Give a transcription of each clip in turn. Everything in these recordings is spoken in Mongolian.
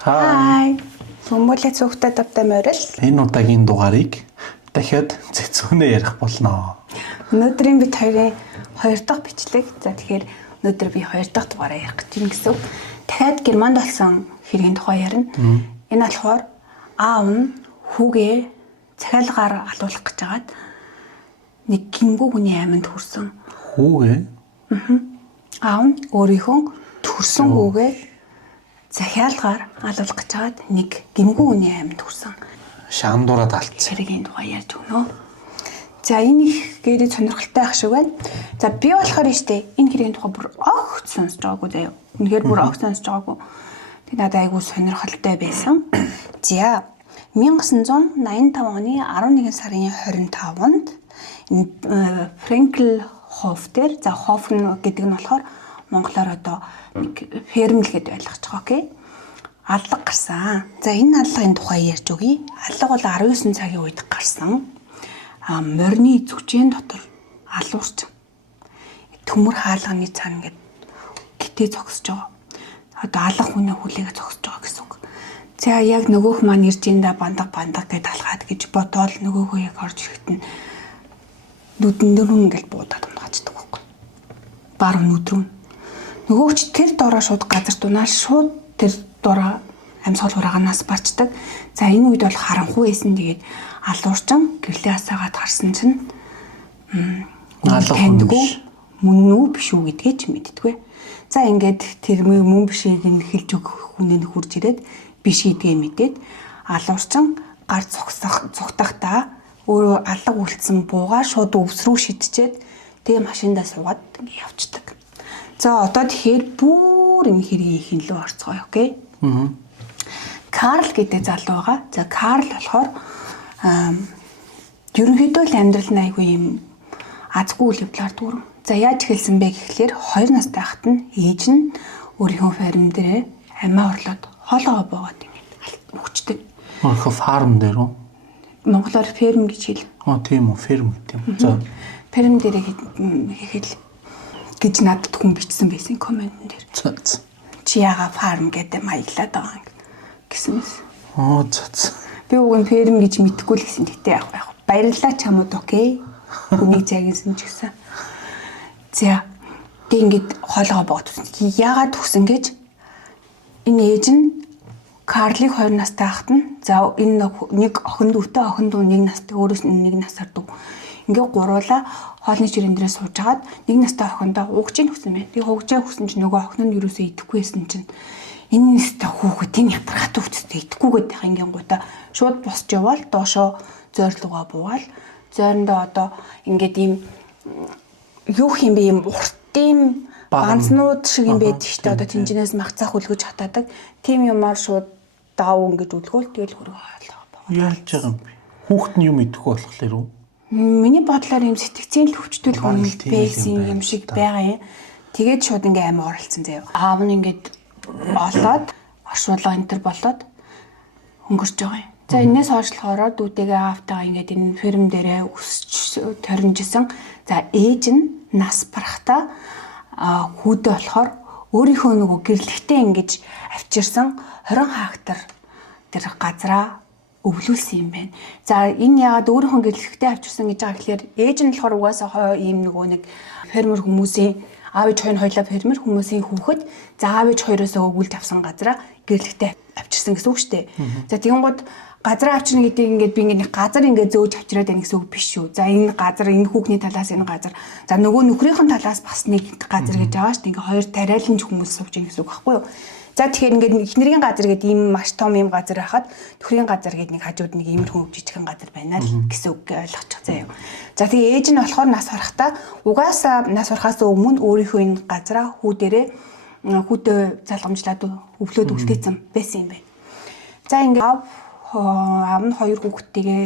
Хай. Хүмүүлээ цогтой давтай морил. Энэ удаагийн дугаарыг дахиад цэцгүнээ ярих болно. Өнөөдрийн бид хоёрын хоёр дахь бичлэг. За тэгэхээр өнөөдөр би хоёр дахь дугаараа ярих гэж байна гэсэн. Дахиад Германд болсон хэргийн тухай ярина. Энэ болохоор аав нь хүүгээ цахиалгаар алуулах гэж хагаад нэг гингүү хүний айманд хүрсэн. Хүүгээ? Аав нь өөрийнхөө төрсөн хүүгээ захиалгаар алуулах гэж хагаад нэг гингүү хүний айманд хүрсэн. Шаандураад алдсан. Хэргийн тухай ярьж өгнө. За энэ их гэрээ сонирхолтой ах шиг байна. За би болохоор штэ энэ хэргийн тухай бүр огт сонсож байгаагүй заяа. Үнэхээр бүр огт сонсож байгаагүй. Тэг надад айгүй сонирхолтой байсан. За 1985 оны 11 сарын 25-нд Френкелхоф дээр за Хоф гэдэг нь болохоор монголоор одоо нэг ферм л гэдээ ойлгож байгаа окей. Аллаг гарсан. За энэ аллагын тухай ярьж өгье. Аллаг бол 19 цагийн үед гарсан. Морины зүгжийн дотор алуурч төмөр хаалганы цаана ингээд гитээ зогсож байгаа. Одоо алга хүний хүлээгээ зогсож байгаа гэсэн үг. За яг нөгөөх маань ирж инда бандаг гэдээ талхаад гэж бодоол нөгөөгөө яг орж ирэхэд нь нүдэн дөрөв ингээд буудаад унгачдаг байхгүй. Баруун нүдрүүн. Нөгөөч тэр дороо шууд газар дунаал шууд тэр дороо амьсгал хурааганаас барчдаг. За энэ үед бол харанхуй байсан. Тэгээд алуурчин гэрлээ асаагаад харсан чинь тандгүй мөн үү биш үү гэдгээ ч мэддэггүй. За ингээд тэр мөн бишийг нь хэлж өгөх хүнээ хурж ирээд биш гэдгээ мэдээд алуурчин гар цугтахдаа өөрөө алга үлдсэн буугаар шууд өвс рүү шидчихэд тэгээ машиндаа суугаад ингээд явцдаг. За одоо тэгэхээр бүр энэ хэргийн ихэн лөө орцгоё, окей? Карл гэдэг залуу байгаа. За Карл болохоор ерөнхийдөө л амьдрал нь айгүй юм азгүй үйл явдлаар дүүрэн. За яаж эхэлсэн бэ гэхлээр 2 настай хахад нь ээж нь өөрийнхөө ферм дээр амиа орлоод хоолоо боогаад ингээд мөчдөг. Өөрийнхөө фарм дээр үү? Монголоор ферм гэж хэл. Тийм үү, ферм гэдэг юм. За ферм дээр хийхэл гэж надад хүн бичсэн байсан коммент дээр. Чи яага фарм гэдэг маяглаад байгаа гэсэн юм. За. Би уг нь ферм гэж мэдэхгүй л гэсэн. Гэтэ яг баярлалаа чамд окей. Үнийг загинсан ч гэсэн. За тэг ингээд хоолоо боодсон. Яагаад төгсөн гэж энэ ээж нь Карлыг 2 настай хахад нь за энэ нэг охин дүүтэй охин дүү 1 настай өөрөөс нь 1 насаар дүү. Ингээ гуруула хоолны ширээн дээр сууж хагаад 1 настай охиндоо угчийн хүсэн байна. Би хугжаа хүсэн чинь нөгөө охин нь юусоо идэхгүй байсан чинь энэ нэстэ хүүхэд энэ ятархат өвчтэй идэхгүйгээд байх ингийн гуйта шууд босч яваал доошоо зойрлууга буугаал зойрондоо одоо ингээд ийм юу юм бэ ийм уртын банзнууд шиг юм байдаг шүү дээ. Одоо тэнцэнээс махцаах үлгэж хатаадаг. Тим юмар шууд дав ингэж үлгөөл тэгэл хөргөө хаалгаа боо. Яаж байгаа юм бэ? Хүүхэд нь юм идэхгүй болохоор үү? Миний бодлоор юм сэтгцийн л өвчтөл хүн байсан юм шиг байгаа юм. Тэгээд шууд ингээ амиа оролцсон заяа. Аав нь ингээд олоод оршуулга энэ төр болоод өнгөрч байгаа юм. За энэс хойшлохороо дүүтэйгээ аавтайгаа ингээд энэ ферм дээрээ өсч торинжсэн. За ээж нь нас барахтаа хүүдээ болохоор өөрийнхөө нөгөө гэрлэгтээ ингэж авчирсан 20 хектар тэр газараа өвлүүлсэн юм байна. За энэ яагаад өөрийнхөө гэрлэгтээ авчирсан гэж байгаа гэхээр ээж нь болохоор угаасаа ийм нөгөө нэг фермер хүмүүсийн аав ээж хоёр хоёлаа фермер хүмүүсийн хүүхэд за аав ээж хоёроосоо өгүүлж авсан газараа гэрлэгтээ авчирсан гэсэн үг шүү дээ. За тэгэнгუთ газар авчирна гэдэг ингээд би ингээд газар ингээд зөөж авчираад байна гэсэн үг биш шүү. За энэ газар энэ хүүхний талаас энэ газар. За нөгөө нөхрийнхэн талаас бас нэг газар гэж байгаа шүү дээ. Ингээд хоёр тариаланч хүмүүс сууж байгаа гэсэн үг байхгүй юу? За тэгэхээр ингээд эхнэрийн газар гэдэг ийм маш том ийм газар байхад нөхрийн газар гэдэг нэг хажууд нэг иймэрхүү жижигхэн газар байна л гэсэн үг ойлгочих заяа. За тэгээ ээж нь болохоор нас барахтаа угаасаа нас барахаас өмнө өөрийнхөө энэ газараа хүүдээ залгамжлаад өвлөөд үлдээсэн байсан юм байна. За ингээд аав нь 2 хүүхэдтэйгээ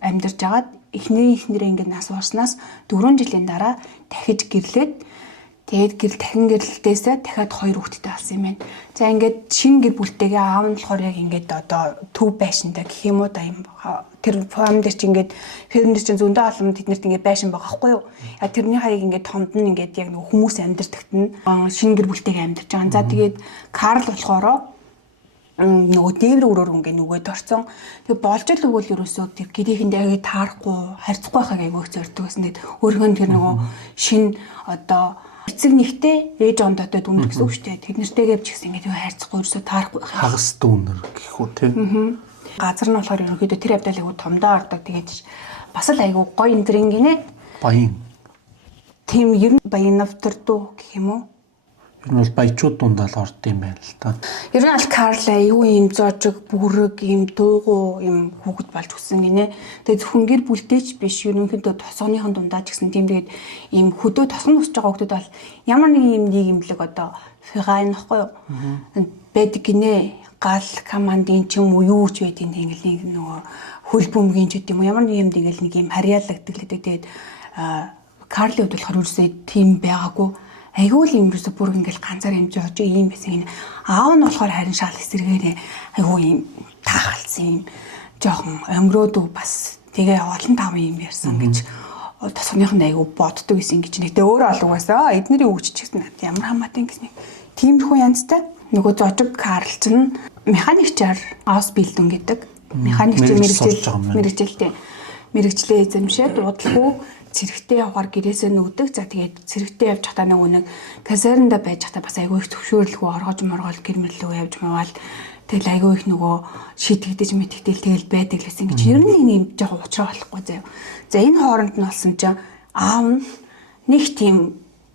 амьдарч агаад эхнэрээ ингээд нас барснаас 4 жилийн дараа дахиж гэрлээд тэгээд дахин гэрлэлтээсээ дахиад 2 хүүхэдтэй болсон юм байна. За ингээд шинэ гэр бүлтэйгээ аав нь болохоор яг ингээд одоо төв байшинтай гэх юм уу да юм тэр ферм дээр чи ингээд ферм дээр чи зөндөө олон тэднэрт ингээд байшин байгаа байхгүй юу? Я тэрний хаяг ингээд томд нь ингээд яг нэг хүмүүс амьдардагт нь шинэ гэр бүлтэйгээ амьдарч байгаа. За тэгээд Карл болохоор нөгөө дээвэр өрөөр ингээ нүгэд орсон. Тэгээ болж л өгвөл ерөөсөө тэр гэрээхэндээ таарахгүй харьцахгүй байхаг айгүйх зорддог гэсэн. Тэгээд өөрхөн тэр нөгөө шин одоо эцэг нэгтэй ээж ондоотой дүнэр гэсэн үг шүү дээ. Тэд нартэйгээ ч гэсэн ингээ харьцахгүй ерөөсөө таарахгүй байх. Хагас дүүнэр гэх үү те. Газар нь болохоор ерөнхийдөө тэр явдал айгүй томдоо ордог. Тэгээд бас л айгүй гоё эндрийн гинэ. Баян. Тийм ер нь баян навтардуу гэх юм уу? Ер нь бол баячууд дундаа л орд юм байна л та. Ер нь аль Карл аюу юм зоожиг бүрэг юм дуугу юм хүүхэд болж өссөн гинэ. Тэгээ зөвхөн гэр бүлтэйч биш ерөнхийдөө тосгоныхон дундаа ч гэсэн тийм тэгээд ийм хөдөө тосгон өсөж байгаа хүүхдүүд бол ямар нэг юм нийгэмлэг одоо фигайн нөхгүй юу? Бэдэг гинэ. Гал командын ч юм уу юу ч байдیں۔ Ингээл нэг нөгөө хөл бөмбөгийн ч гэдэм үү ямар нэг юм тэгэл нэг юм харьяалагддаг л дээ. Тэгээд Карлийн хувьд болохоор ерөөсөө тийм байгаагүй. Айгүй л юм ерөөсөө бүр ингээл ганцаар юм жоо ийм байсан гинэ. Аав нь болохоор харин шал эсэргээрээ айгүй юм таахалсан юм жоохон өнгөрөөдөг бас тэгээ олон таван юм ярьсан гэж тосгоных нь айгүй боддог гэсэн гэж нэг. Тэгээ өөрөө олгоосаа эднэрийн үгч ч гэсэн ямар хамаатай гэсэн нэг тиймэрхүү янзтай. Нөгөө зожиг Карл ч механикчаар Ausbildung гэдэг механикч мэрэгчлээ эзэмшээд дуудлаггүй цэрэгтэй явахаар гэрээсээ нүгдэг. За тэгээд цэрэгтэй явж хата нөгөө нэг казарнда байж хата бас айгүй их төвшөөрлгөө оргож моргол гэр мэрлөө явж мавал тэгэл айгүй их нөгөө шийтгэдэж мэтгдэл тэгэл байдаг л гэсэн гэж ер нь нэг юм жоохон уучраа болохгүй заяа. За энэ хооронд нь болсон чинь аав нь нэг тийм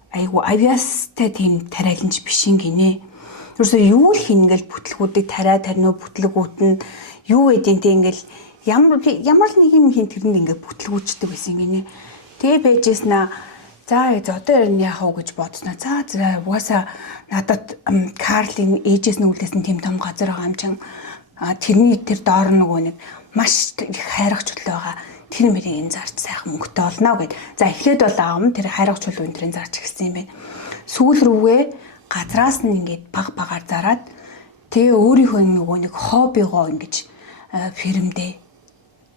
айгүй авиастай тийм тариаланч бишин гинэ. Ерөөсөө юу л хийнгээл бүтлгүүдийг таринөө бүтлгүүд нь юу гэдیں۔ Тэ ингээл ямар л нэг юм хийн тэрэнд ингээд бүтлгүүчдэг байсан гинэ. Тэгээ байжснаа за одоо ер нь яах вэ гэж бодсноо. За угаасаа надад Карлийн ээжээс нь үлдээсэн тийм том газар байгаа юм чин. Тэрний тэр доор нөгөө нэг маш хайрах чөлөө байгаа. Тэр мэрийг зарч сайхан мөнгөтэй олно гэд. За эхлээд бол аав нь тэр хайрах чөлөө өндрийн зарч гисэн юм байна. Сүүл рүүгээ газраас нь ингээд багаар зараад тэгээ өөрийнхөө нөгөө нэг хоббигоо ингэж фирмдээ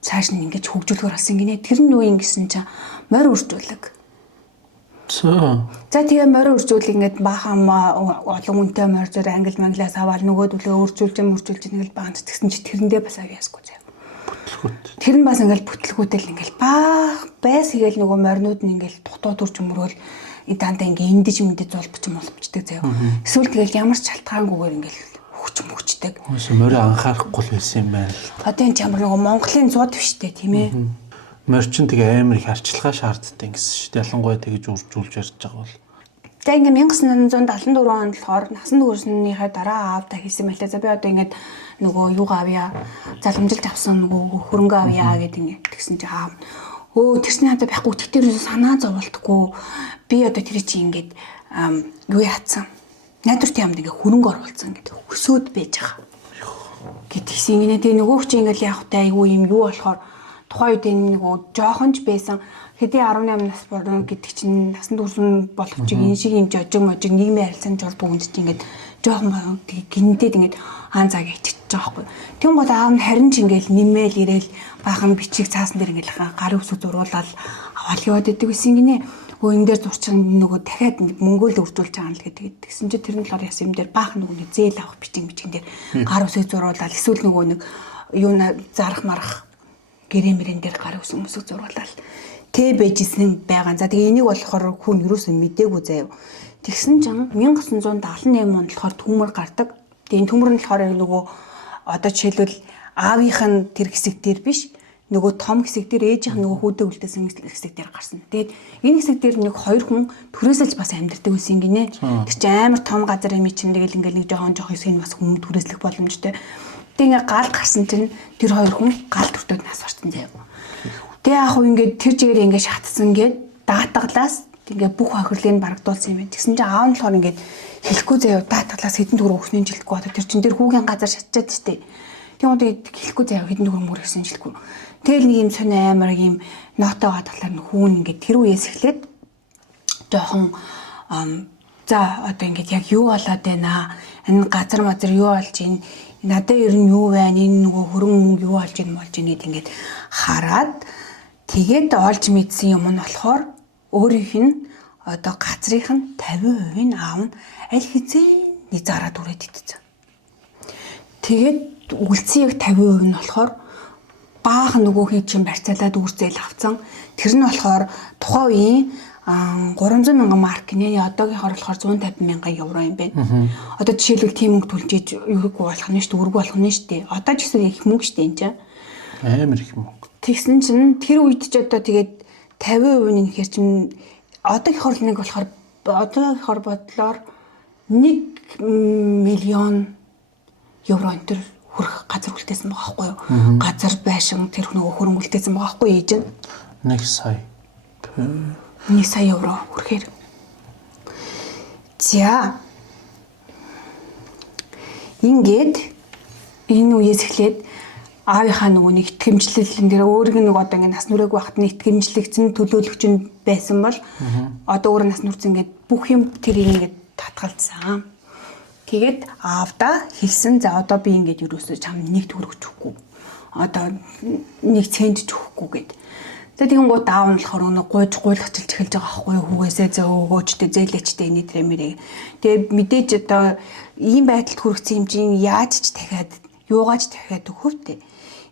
цааш нь ингэж хөгжүүлэхээр болсон гинэ. Тэр нь юу юм гэсэн чинь морь үржүүлэг. За тэгээ морь үржүүлэг ингээд баахан олон үнэтэй морь зөр англиас аваад нөгөө төлөө үржүүлж ингээл баанд тэгсэн чи тэрэндээ бас авьяасгүй заяа. Бүтлгүүт. Тэр нь бас ингээл бүтлгүүтэй л ингээл баах байс хийгээл нөгөө моринууд нь ингээл дутуу төрж өмөрөөл дандаа ингээ эндэж зулбч молбчдаг заяа. Эсвэл тэгэл ямар ч шалтгаангүйгээр ингээл хүчдэг. Өөсөө морь анхаарахгүй л байсан юм байна л. Одоо энэ чамар нөгөө Монголын зууд биштэй тийм ээ. Морь чин тэгээ амар их арчилгаа шаарддаг гэсэн шүү дээ. Ялангуяа тэгж үржүүлж ярьж байгаа бол. За ингээ 1974 онд болохоор насан туршийнхаа дараа аавда хийсэн байлаа. За би одоо ингээд нөгөө юугаа авъя. Заламжилж авсан нөгөө хөрөнгө авъя гэдэг ингээд тэгсэн чи аав тэрсний хадаа байхгүй тэр санаа зовлтгүй би одоо тэр чи ингээд юу яатсан найдварт юмд ингээ хөрөнгө оруулсан гэдэг өсөөд байж байгаа гэдгийгсэн гинэ. Тэгээ нөгөө чи ингээл явахтай айгүй юм юу болохоор тухайн үед энэ нөгөө жоохон ч байсан хэдий 18 нас болон гэдэг чинь насан турш боловч энэ шиг юм жожиг можиг нийгмийн харилцаанд журдаг хүнд чинь ингээд жоохон гинтэд ингээд хаанзааг ичиж байгаа байхгүй. Тэгм бол аав нь харин ч ингээл нэмэл ирээл баахан бичиг цаасан дээр ингээл гарын үсэг зургуулаад аваад яваад идэг гэсэн гинэ. Энэ дээр зурчин нөгөө дахиад мөнгөөл өржүүлж байгаа л гэдэг. Тэгсэн чи тэр нь болохоор яс юм дээр баахан нөгөө зээл авах бичиг дээр гар үсэг зургуулаад эсвэл нөгөө нэг юуна зарах марах гэрэмэрэн дээр гар үсэг зургуулаад тэ бэжсэн байгаа. За тэгээ энийг болохоор хүн юусэн мдээгүй заяа. Тэгсэн чинь 1978 онд болохоор төмөр гардаг. Тэгээ энэ төмөр нь болохоор нөгөө одоо жишээлбэл аавынх нь тэр хэсэг дээр биш нөгөө том хэсэг дээр ээжийнх нь нөгөө хүүдээ үлдээсэн хэсэг дээр гарсан. Тэгээд энэ хэсэг дээр нэг хоёр хүн түрээсэлж бас амьдардаг байсан гинэ. Тэр чинь амар том газар юм чинь тэгэл ингээл нэг жоохон хэсэг нь бас хүмүүс түрээслэх боломжтой. Тэгээд ингээ гал гарсан чинь тэр хоёр хүн гал төртөд нас барсан заяа. Тэгээ яг хөө ингээд тэр чигээр ингээд шатсан гээд даатгалаас ингээд бүх хохирлыг барагдуулсан юм байна. Тэгсэн чинь аав нь болохоор ингээд хэлэхгүй заяа даатгалаас хэдэн төгрөг өгснөний жилдэггүй одоо тэр чин тэр хүүгийн газар шатчаад штэ. Тэгээ одоо хэлэхгүй заяа хэдэн төгрөг мөрөсөн жилдэггүй. Тэгэл нэг юм сони амар юм ноотоо гадгалаар нь хүүн ингээд тэр үеэс эхлээд жоохон за одоо ингээд яг юу болоод байна. Энэ газар мазар юу болж байна. Надад ер нь юу байна. Энэ нөгөө хөрөнгө мөнгө юу болж байна гэдэг ингээд хараад тэгээд олж мэдсэн юм нь болохоор өөрийнх нь одоо газрынх нь 50% нь аав нь аль хэзээ нэг зараад үрээд идсэн. Тэгээд үлдсэн яг 50% нь болохоор баахан нөгөө хий чинь барьцаалаад үрзэл авцсан. Тэр нь болохоор тухайн үеийн 300 мянган марк нэ одоогийнхоор болохоор 150 мянган евро юм байна. Одоо жишээлбэл тийм мөнгө төлж иж юуг болох нь шүү дээ, өргө болох нь шүү дээ. Одоо ч гэсэн их мөнгө шүү дээ энэ чинь. Амар их мөнгө. Тэгсэн чинь тэр үед ч одоо тэгээд 50% нь ихэр чинь одоогийнхоор нэг болохоор одоогийнхоор бодлоор 1 миллион евро энэ хүрэх газар үлдээсэн байгаа байхгүй юу? Газар байшин тэр нөгөө хөрөнгө үлдээсэн байгаа байхгүй юу ээж нь? 1 сая. 1 сая евро хүрэхээр. За. Ингээд энэ үеэс эхлээд аавынхаа нөгөө нэг итгэмжлэлэн дээр өөрийг нэг одоо ингээд нас нүрэг байхад нь итгэмжлэгцэн төлөөлөгч нь байсан бол одоо өөр нас нүрц ингээд бүх юм тэрийг ингээд татгалзсан. Тэгээд аавда хэлсэн за одоо би ингээд юусоо чам нэг төгрөгч өгөхгүй. Одоо нэг цент ч өгөхгүй гэд. За тэгэн гоо даав нь болохоор өнө гуйж гуйлгачилж эхэлж байгаа байхгүй юу хүүгээсээ за өгөөчтэй зээлэчтэй энэ трэмэрээ. Тэгээд мэдээж одоо ийм байдалд хүрэгцэн юм чинь яаж ч дахиад юугаач дахиад өгөхөвтэй.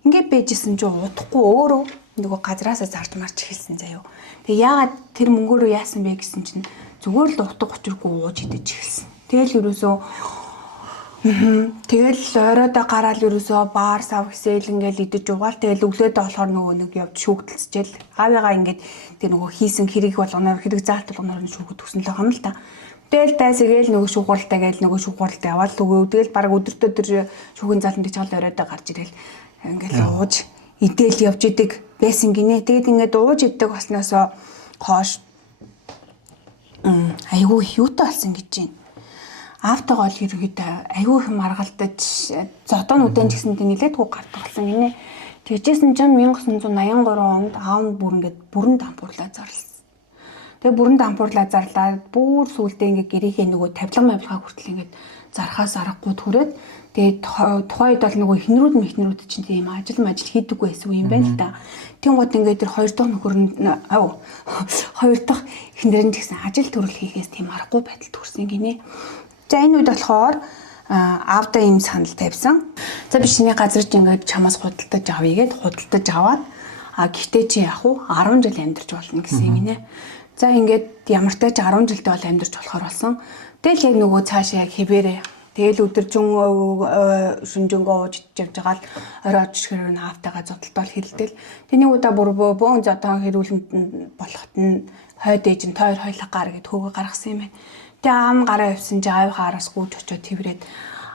Ингээд байжсэн чинь удахгүй өөрөө нөгөө газраасаа зарж марч эхэлсэн заяо. Тэгээ яагаад тэр мөнгөөрөө яасан бэ гэсэн чинь зүгээр л утга учиргүй ууж идэж эхэлсэн. Тэгэл ерөөсөө тэгэл оройдоо гараал ерөөсөө баар сав хэсэл ингээл идэж угаал тэгэл өглөөдөө болохоор нөгөө нэг явж шүүгдэлцчихэл аавыгаа ингээд тэр нөгөө хийсэн хэрэг болгоноор хэрэг заалт болгоноор шүүгд төсөн л байгаа юм л та. Тэгэл дайсгээл нөгөө шүүгууралтай гээл нөгөө шүүгууралтай яваал өгөө тэгэл баг өдөртөө тэр шүүгийн заалтанд чаал оройдоо гарч ирэл ингээл ууж идэл явж идэг байсан гинэ. Тэгэд ингээд ууж иддэг болсноосоо хоош айгүй юутай болсон гэж байна. Аавтайгаа л ерөөдөө айгүй их маргалдаж зодоонуудын ч гэсэн нэлээд хүү гардаг болсон гинэ. Тэгжсэн чинь 1983 онд аав нь бүр ингээд бүрэн дампуурлаа зарлсан. Тэгээ бүрэн дампуурлаа зарлаад бүр сүулдэ ингээд гэрийнхээ нөгөө тавилга мавилгаа хүртэл ингээд зархаас аргагүй түрээд тэгээд тухайд бол нөгөө эхнэрүүд чинь тийм ажил хийдэггүй байсан юм байна л да. Тийм гот ингээд тэр хоёр дахь нөхөр нь хоёр дахь эхнэр нь ч гэсэн ажил төрөл хийхээс тийм аргагүй байдалд хүрсэн гинэ. За энэ үед болохоор аавда ийм санал тавьсан. За би шиний газар ч ингээд чамаас худалдаж авъя гэд худалдаж аваад гэхдээ чи яах вэ? 10 жил амьдарч болно гэсэн юм нэ. За ингээд ямар ч тач 10 жилдээ бол амьдарч болохоор болсон. Тэгэл яг нөгөө цаашаа яг хിവэрэ. Тэгэл өдөржин шүнжэнгөө ууж идэж явж байгаа л орой оччихэр аавтайгаа зодтолтол хэлдэл. Тэний удаа бүр бөөн зодон хэрүүлэнд болоход нь хойд ээж нь тойр хойлоо гар гэд хөөгө гаргасан юм байна. Тэгээ аам гараа явсан чи аавынхаа араас гүйж очиод тэрвэрэд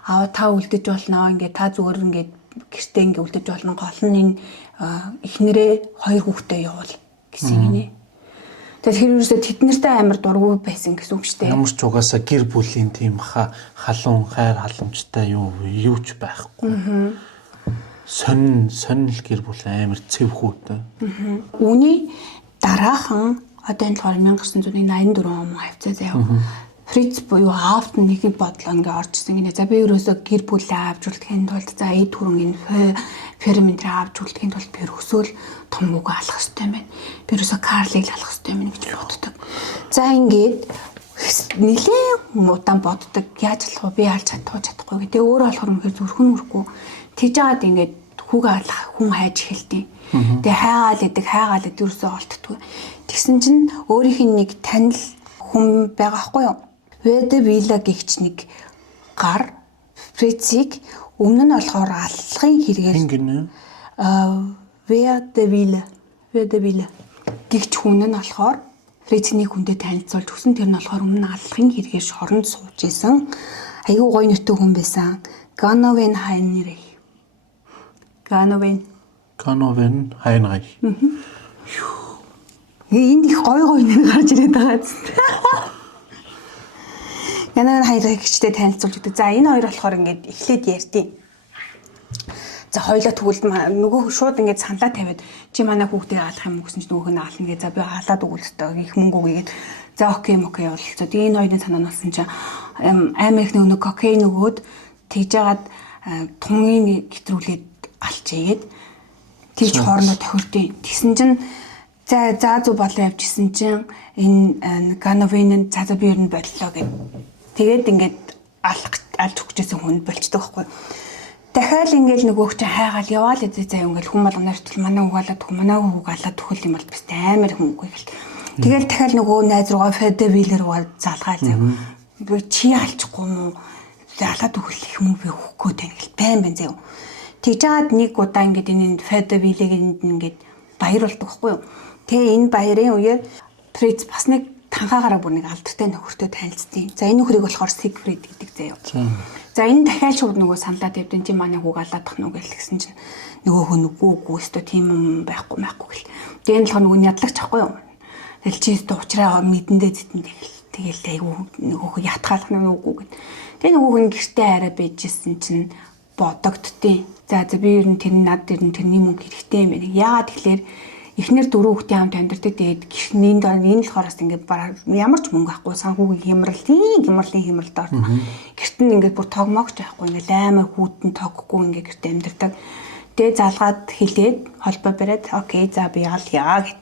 аава та үлдэж болно ингээд та зүгээр ингээд гэртээ ингээд үлдэж болно гол нь энэ эхнэрээ хоёр хүүхдээ явуул гэсэн юм нэ. Тэгэхээр ерөөсөө тэд нартай амар дургүй байсан гэсэн үг шүү дээ. Ямар ч угаасаа гэр бүлийн тийм халуун хайр халамжтай юу ч байхгүй. Сонин л гэр бүл амар цэвхүүтэй. Үүний дараахан одоо энэ болохоор 1984 он хавцаа заяа. Фриц буюу аавт нэг бодлоо ингээ орчихсон гинэ. За би ерөөсөө гэр бүлээ авч үлдэхийн тулд за эд хөрөнгө ферментрээ авч үлдэхийн тулд би өсөөл том үгээ алах хэрэгтэй юм байна. Би ерөөсөө Карлыг алах хэрэгтэй юм гэж боддог. За ингээд нэлээд удаан боддог. Яаж алах вэ? Би алж чадахгүй гэдэг. Өөрөө болохоор үнэхээр зүрхэн үрхгүй. Тэгж жаад ингээд хүүгээ алах хүн хайж эхэлдэг. Тэгээ хайгаал идэг ерөөсөө олддгүй. Тэгсэн чинь өөрийнх нь нэг танил хүн байгаа хгүй юу? Веде вила гихч нэг гар Фрицийг өмнө нь болохоор аллахын хэрэгээр Веде вила гихч хүн нь болохоор Фрицний хүнтэй танилцуулж өгсөн. Тэр нь болохоор өмнө нь аллахын хэрэгээр шоронд сууж исэн. Айгүй гоё нөттэй хүн байсан. Гановен Хайнрих. Гановен Хайнрих. Энд их гоё нэр гарч ирээд байгаа зү. Гановен Хайнрихчтэй танилцуулж өгдөг. За энэ хоёр болохоор ингээд эхлээд ярьдیں۔ За хоёлаа тэгвэл нөгөө шууд ингээд саналаа тавиад чи манай хүүхдийг алах юм гэсэн чинь нөгөөх нь аална гэ. За би хаалаад өгүүлээ их мөнгө өгьгээд. За окей болцоо. Тэгээ энэ хоёрын санаа нь болсон чинь амар их нөгөө кокаин өгөөд тэгж жагаад тунгийн гэтрүүлээд алчээгээд тэгж хоорондоо тохирдیں۔ Тэгсэн чинь за зүг болоо явжсэн чинь энэ Гановен за би ер нь боллоо гэв. Тэгээд ингээд алж өгчээсэн хүн болчдөг байхгүй. дахиад ингээл нөгөөх чинь хайгаал яваал эзээ заяа ингээл хүм болгоноор тэл манай хүүг алаад төхөл юм бол бис амар хүмүүгүй гэл. Тэгэл дахиад нөгөө найз руугаа федевилэр руугаа залгаал заяа. Би чи алчихгүй юм уу? Алаад төхөл их юм би өгөхгүй тань гэл байн заяа. Тэгж жаад нэг удаа ингээд энэ федевилэг ингээд баяр болдог хгүй юу? Тэгээ энэ баярын үеэр Фриц бас нэг танхаагаараа бүр нэг алдартай нөхөртөө танилцсан. За энэ нөхрийг болохоор Сигфрид гэдэг заяа. За энэ дахиад шууд нөгөө саналаад явдэн чи манай хүүг алаадах нүг гэлсэн чинь нөгөө хүн үгүй өстө тийм юм байхгүй гэл. Тэгээ энэ болохоор нөгөө ядлагч ахгүй юу? Тэгэл чи өстө уучраа мэдэндээ зэтэн тэгэл айгүй нөгөө хүн ятгаалах нүггүй гэд. Тэгээ нөгөө хүн гэртээ арай байжсэн чинь бодогдтiin. За би ер нь тэрний над дээр нь тэрний мөнгө хэрэгтэй юм байна. Яагаад тэгэхээр эхнэр дөрөв хүүхдийн хамт амьдардаг. Тэгээд гэрний энэ болохоор ингээд ямар ч мөнгө авахгүй санхүүгийн хямралын доор. Гэрт нь ингээд бүр тогмоогч байхгүй ингээд амар хүүтэн тогхгүй ингээд гэрт амьдардаг. Тэгээ залгаад хэлээд холбоо бариад окей за би яа гэд.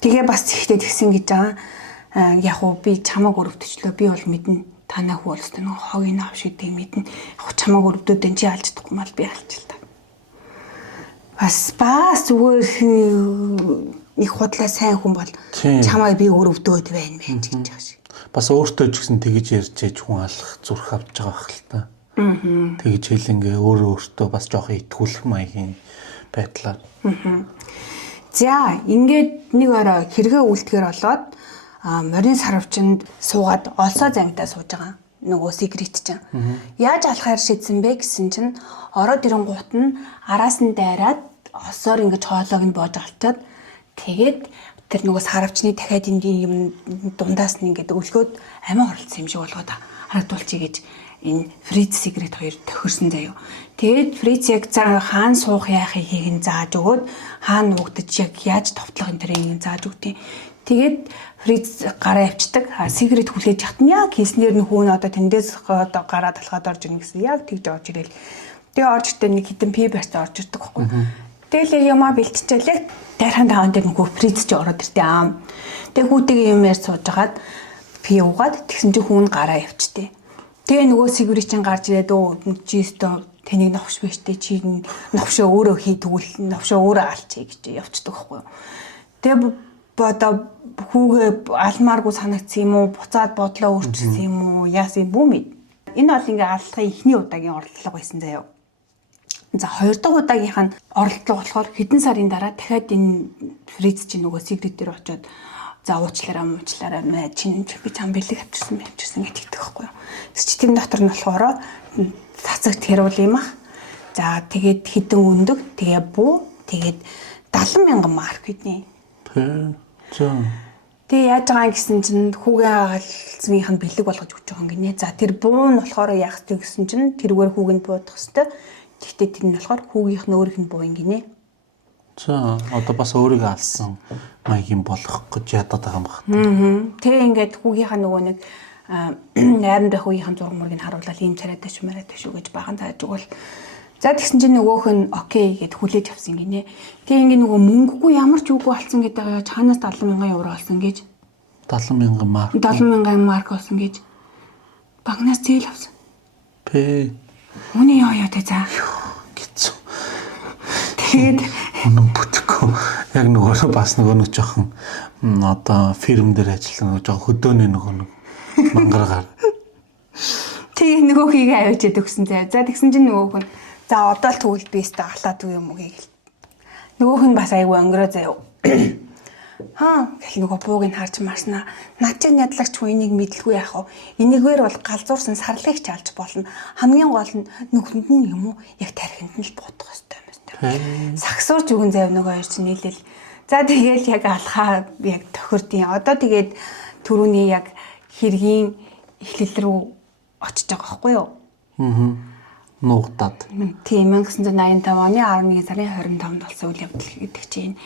Тэгээ бас ихтэй тэгсэн гэж байгаа. Яг уу би чамааг өрөвдөчлөө. Би бол мэднэ. Танаа хүү болстой нэг хогийн авш гэдэг мэднэ. Яг чамааг өрөвдөөд энэ чи алж чадахгүй мал би алж л та. Бас зүгээр их худлаа сайн хүн бол чамайг би өрөвдөөд байна мэн гэж байгаа шиг. Бас өөртөө ч гэсэн тэгж ярьж ээж хүн алах зүрх авч байгаа хэл та. Тэгж хэлэнгээ өөртөө бас жоохон итгүүлэх маягийн байдлаар. За ингээд нэг орой хэрэгээ үлдэхэр болоод морин сарвчанд суугаад олсоо замдаа сууж байгаа. Нөгөө Сигрид чинь. Яаж алахаар шийдсэн бэ гэсэн чинь ороод ирэн гут нь араас нь дайраад осоор ингэж хоолойг нь боож алтаад тэгээд тэр нөгөө сарвчны дахиад энэ юм дундаас нь ингэж өлгөөд амиа хорлцсон юм шиг болгоод харагдуулчих гэж энэ Фриц Сигрид хоёр тохирсон заяо. Тэгээд Фриц яг хаана суух яахыг нь зааж өгөөд хаана нуугдаж яг яаж товтлох энэ тэрийг зааж өгдیں۔ Тэгээд Фриц гараа авчдаг. Сигрид хүлээж яхад нь яг хийснээр нь хүүн одоо тэндээс гараа талхаад орж ирнэ гэсэн. Яг тэгж орж ирэл. Тэгээ орж иртээ нэг хитэн пи барьц орж ирдэг байхгүй. Тэгэл ямаа бэлтчихэл яг дайрхан даан дээр нөгөө Фриц ч ороод иртээ аа. Тэгээ хүүтэйгээ юм яар суужгаад пи угаад тэгсэн чинь хүүн гараа авчтээ. Тэгээ нөгөө Сигрид чинь гарч ирээд өө чистэ тэнийг новш биштэй чи новшоо өөрөө хийдгүүл новшоо өөрөө алчээ гэж явцдаг байхгүй. Тэгээ бодоо хүүгээ алмааргүй санагдсан юм уу? Буцаад бодлоо өөрчилсөн юм уу? Яасан бүү мэд. Энэ бол ингээ аллахын эхний удаагийн оролдлого байсан заяа. За хоёр дахь удаагийнх нь оролдлого болохоор хэдэн сарын дараа дахиад энэ Фриц чинь нөгөө Сигрид дээр очиод за уучлаарай чинь би чам бэлэг авчирсан гэж хэлдэг байхгүй юу. Тэс чи тэр дотор нь болохоор цацагт хэрүүл юм ах. За тэгээд хэдэн өндөг тэгээ бүү тэгээд 70,000 марк гэдний. Тэгээ яаж байгаа гэсэн чинь хүүгээ агаалсных нь бэлэг болгож өгч байгаа юм гинэ. За тэр буу нь болохоор яах вэ гэсэн чинь тэргээр хүүгэнд буудах хэвээр. Тэгтээ тэр нь болохоор хүүгийнх нь өөрийнх нь буу юм гинэ. За одоо бас өөрийгөө алсан маягийн болох гэж ядаад байгаа юм байна. Тэгээ ингээд хүүгийнхаа нөгөө нэг найран дэх үеийн зураг мөргийг харуулаад ийм царайтай шүү гэж бахан тааж өгвөл за тэгсэн чинь нөгөөх нь окей гэд хүлээж авсан гинэ. Тэгээ ингээ нөгөө мөнгөгүй ямар ч үгүй болсон гэдэг чанаас 70,000 евро болсон гэж 70,000 марк 70,000 марк болсон гэж багнаас зээл авсан. Пэ Үний яа тэ за гэсэн. тэгээд өнөө бүтэхгүй яг нөгөө бас нөгөө жоохон одоо фирм дээр ажилласан нөгөө жоохон хөдөөний нөгөө мангаргаар тэгээ нөгөөхийг аваад өгсөн заяа. За тэгсэн чинь нөгөөх нь за одоо л тэгвэл би өстө алаад үгүй юм уу гэл. Нөгөөх нь бас айгүй өнгөрөө заяа. Гэл нөгөө бууг нь харж марснаа. Над чинь ядлагч хүн энийг мэдлгүй яах вэ? Энийгээр бол галзуурсан сарлагч алж болно. Хамгийн гол нь нүхэнд нь юм уу? Яг тархинд нь л буудах хэрэгтэй юм байна. Сагсуурч үгэн заяа нөгөө хоёр чинь нийлээл. За тэгээл яг алхаа яг тохирдیں۔ Одоо тэгээд түрүүний яг хэргийн эхлэл рүү очиж байгаа байхгүй юу? Нуугдаад. Тийм 1985 оны 11 сарын 25-нд болсон үйл явдал гэдэг чинь.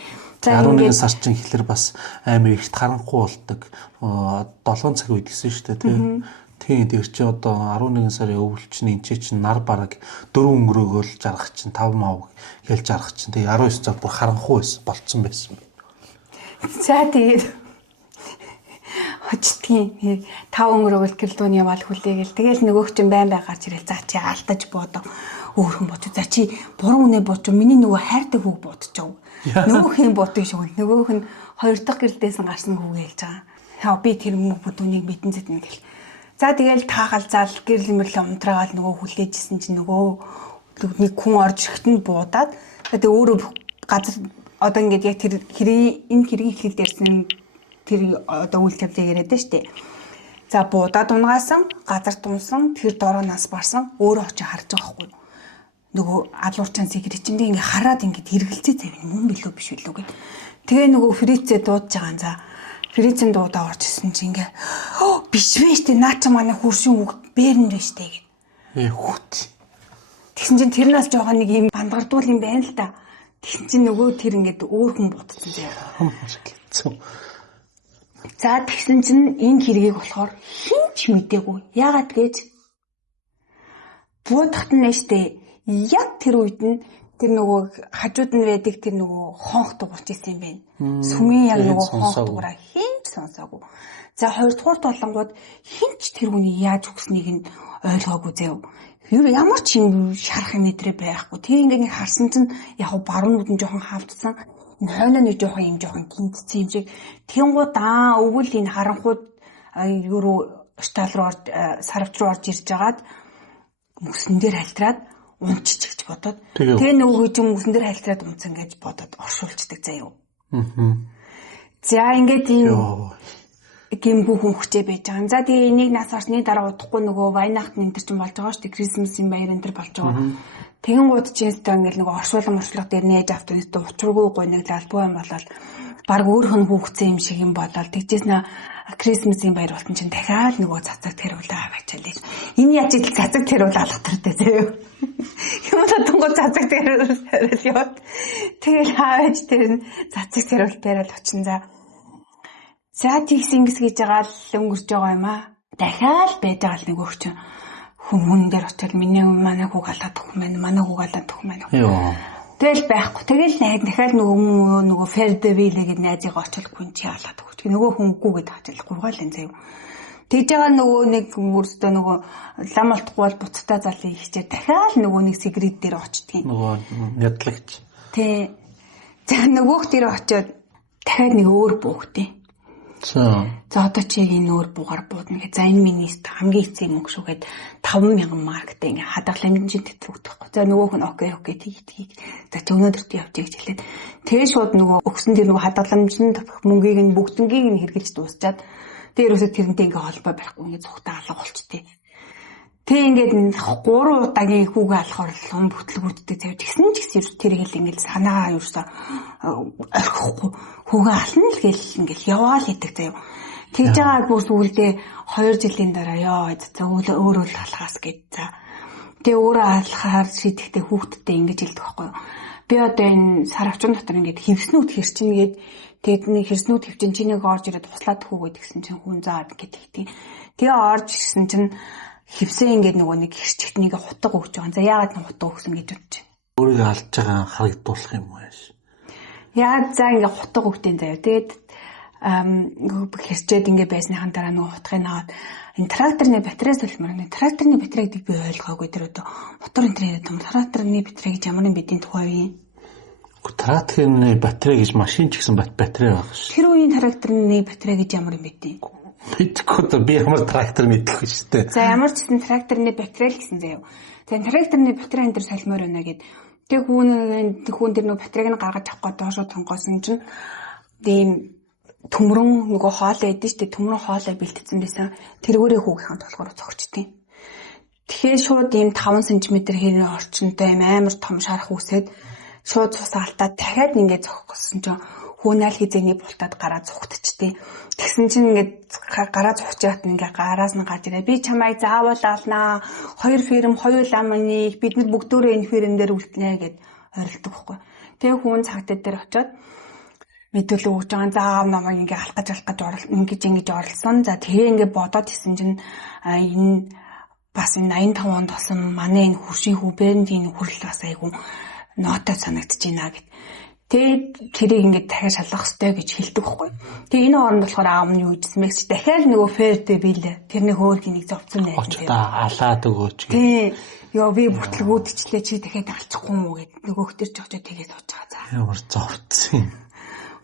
За 11 сар чинь ихлээр бас амар ихт харанхуй болдог. 7 цаг үед гэсэн шүү дээ тийм. Тийм тэр чи одоо 11 сарын өвөлчний энэ чинь нар бараг 4 өнгөрөөгөл жаргах чинь 5 мав гээл жаргах чинь тэгээ 19 цаг бүр харанхуй болцсон байсан. За тэгээд очтгийн 5 өнгөрөөгөл гэрлдүүн яваал хүлээгээл тэгэл нөгөөх чинь байн гарч ирэл за чи алдаж боодоо өөрхөн бодож. За чи буруу үнэ бодож миний нөгөө хайртай хүүг бодож. Нөгөөх нь бодож шүү. Нөгөөх нь хоёр дахь гэрэлдээс гарсан хүүг хэлж байгаа. Яа би тэр бүдүүнийг битэн зэтнэ гэл. За тэгэл таахалзаал гэрэл мэрлээ унтраагаал нөгөө хүлээжсэн чинь нөгөө нэг хүн орж ирэхэд нь буудаад тэгээ өөрөө газар одоо ингээд яг тэр энэ хэргийн ихлэл дээрсэн тэр одоо үйл явдлыг яриад нь штэ. За буудаад унгаасан, газар дунсан, тэр дорооноос барсан өөрөө очиж харж байгаа хгүй. Нөгөө алуурчаан сэгрэчэндээ ингээ хараад ингээд эргэлзээ завь мөн билүү биш билүү гэд. Тэгээ нөгөө фрицээ дуудаж байгаа. За фрицэн дуудаа орж исэн чи ингээ биш вэ штэ наа чи манай хуршин үг бэрэнд вэ штэ гэд. Хүүт. Тэгсэн чинь тэрнээс жоохон нэг юм бандгардуул юм байна л да. Тэгсэн чинь нөгөө тэр ингээд өөр хүн бодсон заяа. За тэгсэн чинь энэ хэргийг болохоор хинч мэдээгүй. Яагаад гэж буудахт нь нэштэй яг тэр үед нь тэр нөгөө хажууд нь байдаг тэр нөгөө хонх дугуйч исэн юм байна. Сүмийн яг нөгөө хонх дугуйраа хинч сонсоогүй. За хоёрдугаар толонгууд хинч тэр хүний яаж өгснийг нь ойлгоогүй заяа. Ямар ч юм шарах мэдрээ байхгүй. Тэг ингээд нэг харсан чинь яг баруунууд нь жоохон хавдсан. Энэ хойноо нэг жоохон гинтсэн юм шиг. Тэнгууд өвөл энэ харанхууд юу штал руу орж сарвч руу орж ирж агаад мөсөн дээр хальтраад унчиж гэж бодоод тэгээ нөгөө хүн мөсөн дээр хальтраад унцсан гэж бодоод оршуулцдаг заяа. За ингээд ийм гимгүү хүн хүчтэй байж байгаа. За тэгээ энийг нас орсны дараа удахгүй нөгөө вайнахт нэнтер ч болж байгаа шүү дээ. Крисмсийн баяр энэ төр болж байгаа. Тэгэн гууд чинь ингээл нөгөө оршуулга дээр нээж автобус учиргүй гойнаглал буу юм болол баг өөрх нь хүүхцэн юм шиг юм болол тэгжээс нэ Крисмсийн баяр болтон чинь дахиад нөгөө цацаг тэрүүлээ аваачаал. Энэ яаж ил цацаг тэрүүл алах төртэй заяа. Юм дотонгоо цацаг тэрүүл яваад тэгэл хаач тэр цацаг тэрүүл бариад очин за тийгс ингэс гэж байгаа л өнгөрч байгаа юм аа. Дахиад байж байгаа л нэг өгч хүн дээр очил миний манай хүүг алаад өгөх юм байна. Манай хүүг алаад өгөх юм байна. Тэгэл байхгүй. Тэгэл дахиад нөгөө Фердевиле гэдэг найзыг очил хүн чи алаад өгч. Нөгөө хүмгүү гэдэг хачил гургаал энэ заяа. Тэгж байгаа нөгөө нэг өөртөө нөгөө лам олдохгүй бол буцтаа залын ихчээ дахиад нөгөө нэг сигрид дээр очдөг. Нөгөө ядлагч. Тий. За нөгөөх дээр очиод дахиад нэг өөр бүхтэй. За одоо чи энэ өөр бугаар буудна гэ. За энэ миний хамгийн эцэг мөнгө шүүгээд 5,000 марктай ингээ хадгаламжийн тэтгэвч байхгүй. За нөгөөх нь окей тийг. За чи өнөөдөрт явчих гэж хэлээд тэгээ шууд нөгөө өгсөн дээр нөгөө хадгаламжийн мөнгийг нь бүгднгийг нь хэрглэж дуусчаад тэгээ ерөөсөө тэрнтэй ингээ холбоо барихгүй ингээ зүгтээ алга болчтой. Тэгээ ингээд 3 удаагийн хүүгээ алахаар лум бүтлгүүдтэй тавьж гисэн ч гэсэн тэр хэл ингээд санаагаа юусаа орхихгүй хүүгээ ална л гэл ингээд яваал идэг заяа. Тэгж байгаа бүр сүүлдээ 2 жилийн дараа ёо за өөрөө л алхаас гэж за. Тэгээ өөрөө алхахаар шийдэхдээ хүүхдтэй ингэж хэлдэг байхгүй юу. Би одоо энэ сарвчин дотор ингээд хевснүүд хэрчин гээд тэгээд нэг хэрснүүд хевчин чинийг орж ирээд туслаад хүүгээд гисэн чинь хүн заад гэдэг. Тэгээ орж ирсэн чинь хевсээ ингээд нөгөө нэг хэрчигт нэг хутга өгч байгаа. За яагаад нэг хутга өгсөн гэж бодож байна. Өөрийгөө алж байгаа харагдуулах юм уу яаш. Яагаад за ингээд хутга өгтэн заяа. Тэгээд хэрчээд ингээд байсныхан дараа нөгөө хутгыг наваад энэ тракторны батарей солимор нэг тракторны батарей гэдэг би ойлгоогүй тэр одоо мотор энэ тракторны батарей гэж ямар юм бидийн тухай вэ? Тракторны батарей гэж машин ч гэсэн батарей байгаа шүү. Тэр үеийн тракторны батарей гэж ямар юм бидийн? Мэдгүй би ямар трактор мэдэх вэ шүү дээ. За ямар ч гэсэн тракторны батарей л гэсэн заяа. Тэгээд тракторны батарей энэ төр солимор байна гэд. Тэг хүн тэр нөгөө батарейг нь гаргаж авах гээд доошоо тонгоосон чинь тийм төмрөн нөгөө хоолой эдэн штэ төмрөн хоолой бэлтгэсэн байсан. Тэргүүрээ хүүгийнхэн толгоор цогчдیں۔ Тэгэхээр шууд ийм 5 см хэрэг орчинтой юм амар том шарах үсээд шууд цус алдаад дахиад ингээд зогссон чинь хүүнэл хизээний бултаад гараа зүхтчихдээ. Тэгсэн чинь ингээд гараа зүхж яат ингээд гараас нь гарч ирээ. Би чамайг заавал алнаа. 2 ферм, 2 ламыг бид нар бүгдөө энэ фермээр үлднэ гэд орилдог байхгүй. Тэгээ хүн цагтад дээр очиод мэдүүлэг өгч байгаа. Заав намайг ингээд алах гэж ингэж оролсон. За тэгээ ингээд бодоод исэн чинь энэ бас энэ 85 онд болсон манай энэ хуршийн хүү бэрэнд энэ хүрэл бас айгу нотой санагдаж байна гэд. Тэгээд тэрийг ингээд дахиад шалгах хэрэгтэй гэж хэлдэг байхгүй. Тэгээд энэ хооронд болохоор аав нь юу гэсэн мэгч дахиад нөгөө фэрдэ билээ. Тэрний хөөргийг зовцсон найз. Очтой алаад өгөөч гэх. Тий. Йоо би бүтлгүүдчлээ чи дахиад алчихгүй юм уу гэд нөгөө хөтөр ч очоо тэгээд сууж байгаа за. Ямар зовцсон.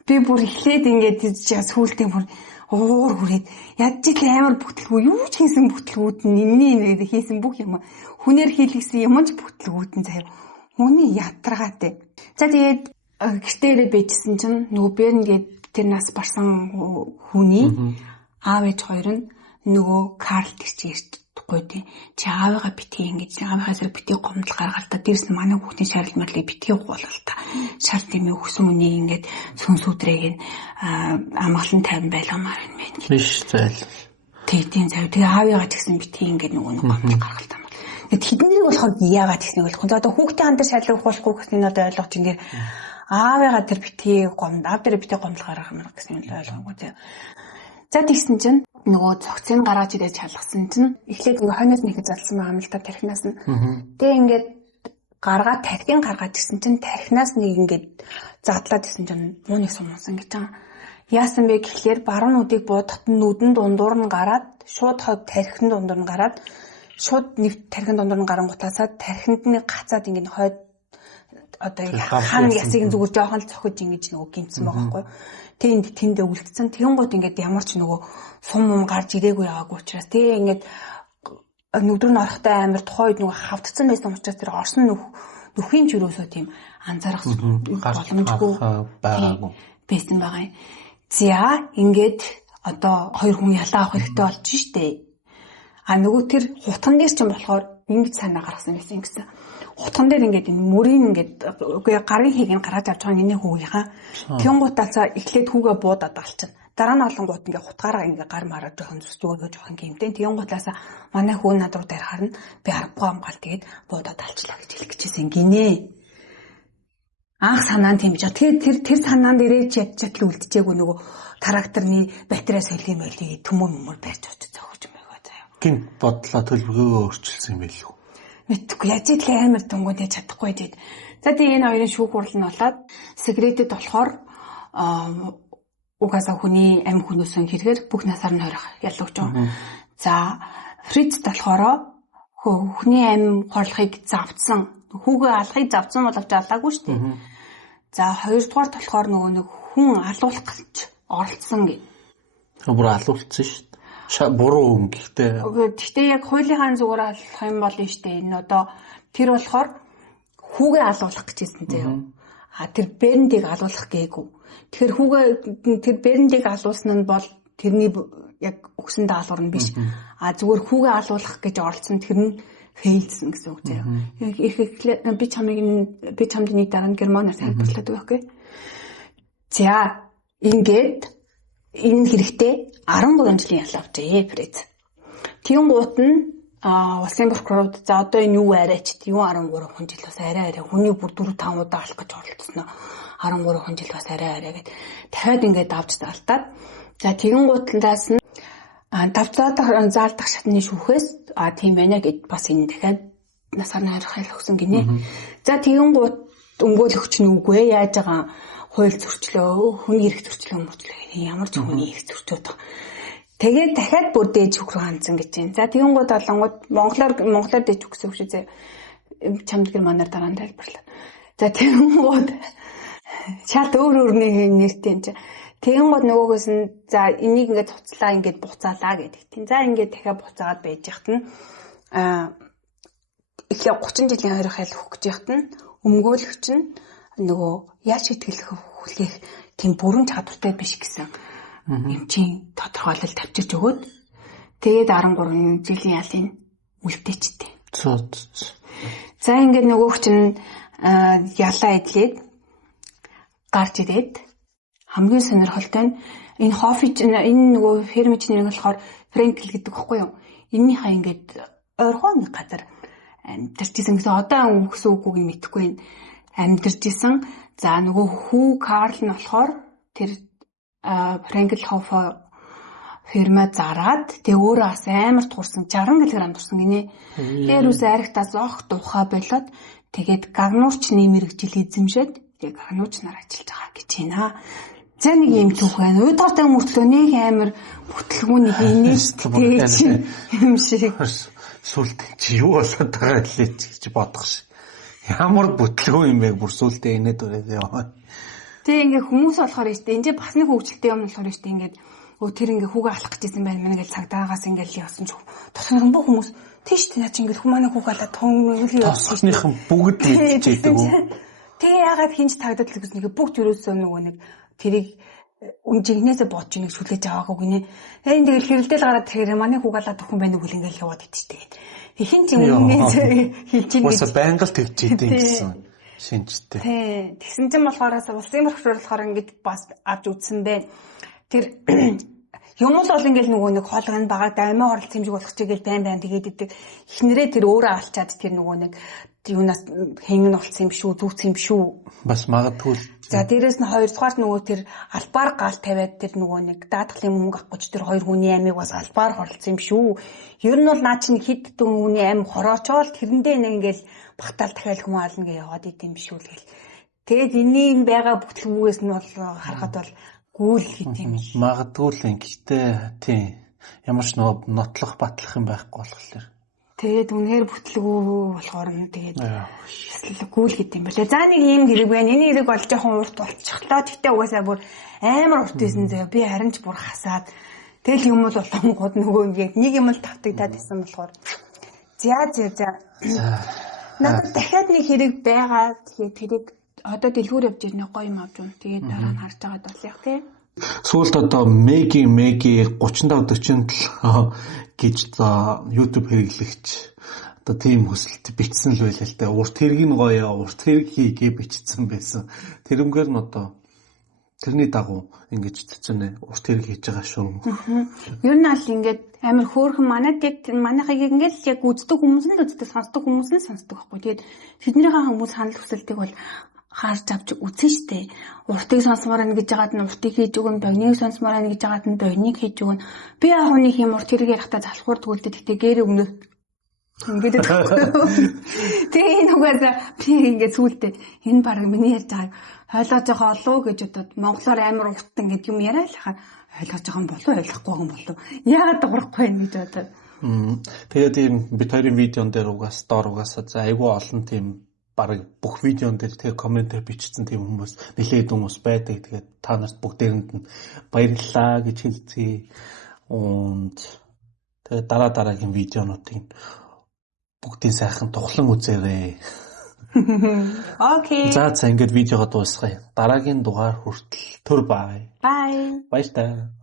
Би бүр эхлээд ингээд сүүлдээ бүр уур хүрээд ядч л амар бүтлгүү юу ч хийсэн бүтлгүүд нь инээ хийсэн бүх юм хүнээр хийлгсэн юм ч бүтлгүүд нь заяа. Хүний ятрагаатай. За тэгээд гэртээрээ байжсэн чинь нөгөө Бернгээд тэр нас барсан хүний аав ээж хоёр нь нөгөө Карл гэрч ирдэггүй тий. Чи аавыгаа битгий ингэж аавынхаа зэрэг битгий гомдол гаргаал та дээрс нь манай хүүхдийн шаарл марлыг битгий гуйлал та. Шар тийм өгсөн үнийг ингэж сүнс өдрийг амгалан тайван байлгамаар юм байна. Биш зайл. Тийм зав. Тэгээ аавыгаа ч гэсэн битгий ингэж нөгөө гомдол гаргаал та. Тэднийг болохоор яагаад гэснэг болохгүй. За одоо хүүхдийн хан дээр шалгах болохгүй гэсэн нь одоо ойлгож ингээд аавыгаа тэр битгий аав дээр битгий гомдол гаргах юм гэсэн нь ойлгоогүй тий. За тэгсэн чинь нөгөө цогцыг гаргаж ирээд шалгасан чинь эхлээд ингээ хойноос нэхэд залсан байгаа юм л та тархинаас нь. Тэгээ ингээд тархин гаргаад ирсэн чинь тархинаас нэг ингээд задлаад ирсэн чинь мууны сумсан гэж байгаа. Яасан бэ гэхлээр баруун нүдийг буудахад нүдэн дундуур нь гараад шууд тархин дундуур нь гараад шууд нэг тархин дундуур нь гарангуутаасаа тархинд нь гацаад ингээд хойд одоо хаан ясыг зүгээр жоохон л цохиж ингэж нөгөө гинцсэн байгаа байхгүй. Тэнд үлдсэн. Тэгэн гот ингээд ямар ч нөгөө сум гарч ирээгүй яваагүй учраас тэгээ ингээд нүдөр нь орохтой амар тухайд нөгөө хавдсан байсан учраас тэр орсон нүхийн ч юусоо тийм анзаарах боломжгүй байгаагүй байсан байгаа юм. За ингээд одоо хоёр хүн ялаа авах хэрэгтэй болж штэ. А нөгөө тэр хутган дээр ч юм болохоор ингэж санаа гаргасан байсан гэсэн. Хутган дээр ингээд энэ мөрийн ингээд үгүй гарын хийг нь гаргаж авч байгаа нэ хүүгийнхаа. Тэгэн гутаацаа эхлээд хүүгээ буудаад алчихна. Дараа нь олон гут ингээд хутгаараа ингээд гар мараа жоохон зүсдгөө жоохон гэмтэн. Тэгэн гутаасаа манай хүү над руу дээр харна. Би аргагүй амгаал тэгээд буудаад алчлаа гэж хэлэх гэжсэн гинэ. Анх санаа нь тийм гэж. Тэгээд тэр санаанд ирээд ядчил үлдчихээгүй нөгөө тракторны батарей солих юм байлиг төмөр барьж очиж зогсож юм байгаа заяа. Гин бодлоо төлөвлөгөөгөө өөрчилсөн юм байл үү? Мэдгүй яаж л амар дөнгөдөө чадахгүй дээ. За тийм энэ хоёрын шүүх хурал нь болоод секретэд болохоор угаасаа хүний амь хүнөөсөн хэрэгээр бүх насаар нь хорих ялууж байгаа. За Фриц болохоор хүний амь хорлохыг завдсан. Хүүгээ алахыг завдсан боловч алаагүй шүү дээ. За хоёрдугаар болохоор нөгөө нэг хүн алуулах гэж оролцсон гэ. Бүр алуулсан шүү дээ. Буруу хүн гэхдээ. Гэхдээ яг хуулийнхаа зүгээр алах юм болно шүү дээ. Энэ одоо тэр болохоор хүүгээ алуулах гэж хэлсэн заяа. А тэр Берндийг алуулах гээгүй. Тэгэхээр тэр Берндийг алуулсан нь бол тэрний яг өгсөн даалгавар нь биш. А зүгээр хүүгээ алуулах гэж оролцсон тэр нь фейлсэн гэсэн үг заяа. Би чамд нэг дараа нь германаар тайлбарлаад өгөх гээ. За ингээд энэ хэрэгтэй 13 жилийн ял авчээ Фриц. Тийм гут нь улсын прокурорд за одоо энэ юу арайч юу 13 жил бас арай хүний бүр 4-5 удаа алах гэж оролцсноо 13 жил бас арай гэд дахиад ингээд авч заалтаад за тэгэн гутлаас нь давцаадах заалдах шатны шүүхээс тийм байна гэд бас энэ дахиад насаар найрах өгсөн гинэ. За тэгэн гут өмгөөлөгч нь үгүй яаж байгаа хууль зөрчлөө хүний эрх зөрчлөө ямар ч хүний эрх зөрчөөд байгаа. Тэгээд дахиад бүр дээж өгөх рүү хандсан гэж байна. За тэгэн гут олонгууд монголоор дээж өгсөн шүү зэ. Чамд германаар дараа нь тайлбарлаа. За тэгэн гут шалт өөр нэртэй юм чи. Тэгэн гут нөгөөгөөс нь за энийг ингээд цуцлаа ингээд буцаалаа гэдэг тийм. За ингээд дахиад буцаагаад байж яхад нь эхлээ 30 жилийн хоёр хайл өгөх гэж яхад нь өмгөөлөгч нь нөгөө яаж шийтгэх хүлээх тийм бүрэн чадвартай биш гэсэн юм чинь тодорхойлол тавьчих өгөөд тэгээд 13 жилийн ялын үлдээчтэй. За ингээд нөгөөх чинь ялаа идлээд гарч ирээд хамгийн сонирхолтой нь энэ хофич энэ нөгөө фермичний нэг болохоор Френкл гэдэг баггүй юу? Энийхээ ингээд ойрхон нэг газар амьдарч исэн гэсэн одоо өгсөн үгүйг мэдэхгүй байна. Амьдарч исэн. За нөгөө хүү Карл нь болохоор тэр Френкелхоф ферма зараад тэгээ өөрөө бас амар турсан 60 кг турсан гинэ. Тэрүүс аригтаас ох тухай болоод тэгээд гагнуурч нэмэрэгжил эзэмшээд яг ханууч нар ажиллаж байгаа гэж байна. За нэг юм түүх байна. Уйдгартай мөртлөө нэг амар бүтлгүүнийг инээжтэй юм шиг. Сүлд чи юу болоод байгаа лээ гэж бодох шиг. Ямар бүтлгүү юм бэ бүр сүлдээ инээд өрөөд яваа. Тэгээ ингээ хүмүүс болохоор штэ энэ бас нэг хөвгөлтэй юм болохоор штэ ингээд тэр ингээ хүүгээ алах гэжсэн байна мэн гэж цагдаагаас ингээл явсан ч тусгын бүх хүмүүс тийш наа чи ингээл хүмүүний хүүгээ алаад тонглол явсан штэ. Тосхныхан бүгд мэдчихэдэг үү. Тэгээ яагаад хинч тагдаад л гэсэн нэг бүгд юусоо нөгөө нэг тэрийг үнжигнээсээ бодож нэг шүлээж аваагүй гинэ. Энэ тэгэл хэрэлдэл гараад тэгэхээр манай хүүгээ алаад өхөн байна уу ингээл яваад идчихтэй. Хин ч үнээс хэлж ийн гэж байнга л тэгж идэв гэсэн шинжтэй. Тий. Тэгсэн чинь болохоор улсын багшлуулахаар ингэж бас авч үзсэн бэ. Тэр юм л бол ингээл нөгөө нэг хоолгонд багаар даймаа орол хэмжиг болох чигээл байн тэгээд идэг. Эхнэрээ тэр өөрөө алчаад тэр нөгөө нэг юунаас хэнгэн болсон юм шүү, зүгц юм шүү. Бас магадгүй. За дээрэс нь хоёрдугаар нөгөө тэр албаар гал тавиад тэр нөгөө нэг даатгалын мөнгө авахгүй ч тэр хоёр хүний амийг бас албаар хорлцсон юм шүү. Ер нь бол наа чинь хэд дэн хүний ам хороочоол тэрэндээ нэг ингээл багтаал дахиад хүмүүс ална гэж яваад идэм шүү л гэл. Тэгээд энэний байгаа бүтлгүүгээс нь бол харахад бол гүйл гэт юм л. Магадгүй л ингэжтэй тийм ямар ч нөгөө нотлох батлах юм байхгүй болохоор. Тэгээд үнээр бүтлгүү болохоор нь тэгээд гүйл гэт юм байна. За нэг ийм хэрэг байна. Энэ хэрэг бол жоохон урт болчихлоо. Тэгтээ угаасаа бүр амар урт байсан заяа. Би харин ч бүр хасаад тэгэл юм бол болгонгууд нөгөө нэг юм л тавтагдаад исэн болохоор. За. Надад дахиад нэг хэрэг байгаа. Тэгээд тэрийг одоо дэлгүүр явж ирнэ гоё юм авч байна. Тэгээд дараа нь харж байгаад болох тийм. Сүүлд одоо Мэги 3547 гэж YouTube хэрэглэгч одоо тийм хүсэлт бичсэн л байлаа л да. Урт хэрэг нь гоё, урт хэрэг хийгээ бичсэн байсан. Тэрнгээр нь одоо тэрний дагуу ингэж цэцэнэ урт хэрэг хийж байгаа шүү. Ер нь аль ингээд амар хөөрхөн манайхыг ингээд яг үздэг хүмүүс нь л үздэг, сонсдог хүмүүс нь сонсдог байхгүй. Тэгээд тэднийхээ хүмүүс санал хүсэлтийг бол хаарч авч үзэн штэ. Уртыг сонсомоор байна гэж яагаад нь уртыг хийж өгөн, богиныг сонсомоор байна гэж яагаад нь богиныг хийж өгөн. Би яг нэг юм урт хэрэгээр хата залхуур тгүүлдэ тэгтээ гэрээ өмнө ингээд тэгээ энэ угаасаа би ингээд сүултээ энэ баг миний ярьж байгааг ойлгож байгаа болов гэж бодоод монголоор амар урт ингээд юм яриа л хаа ойлгож байгаа юм болов ойлгохгүй юм болов. Яагаад дуурахгүй юм гэж бодоод. Тэгээд ийм бид хоёрын видеон дээр угаасаа за айгүй олон тийм бараг бүх видеон дээр тэгээ комментээр бичсэн тийм хүмүүс нэлээд хүмүүс байдаг. Тэгээд та нарт бүгдээрэнд нь баярлалаа гэж хэлцгээе. Тэгээд дараагийн видеонуудыг бүгдийн сайхан тухлан үзээрэй. Окей. За ингээд видеогоо дуусгая. Дараагийн дугаар хүртэл түр бай. Bye. Баярлалаа.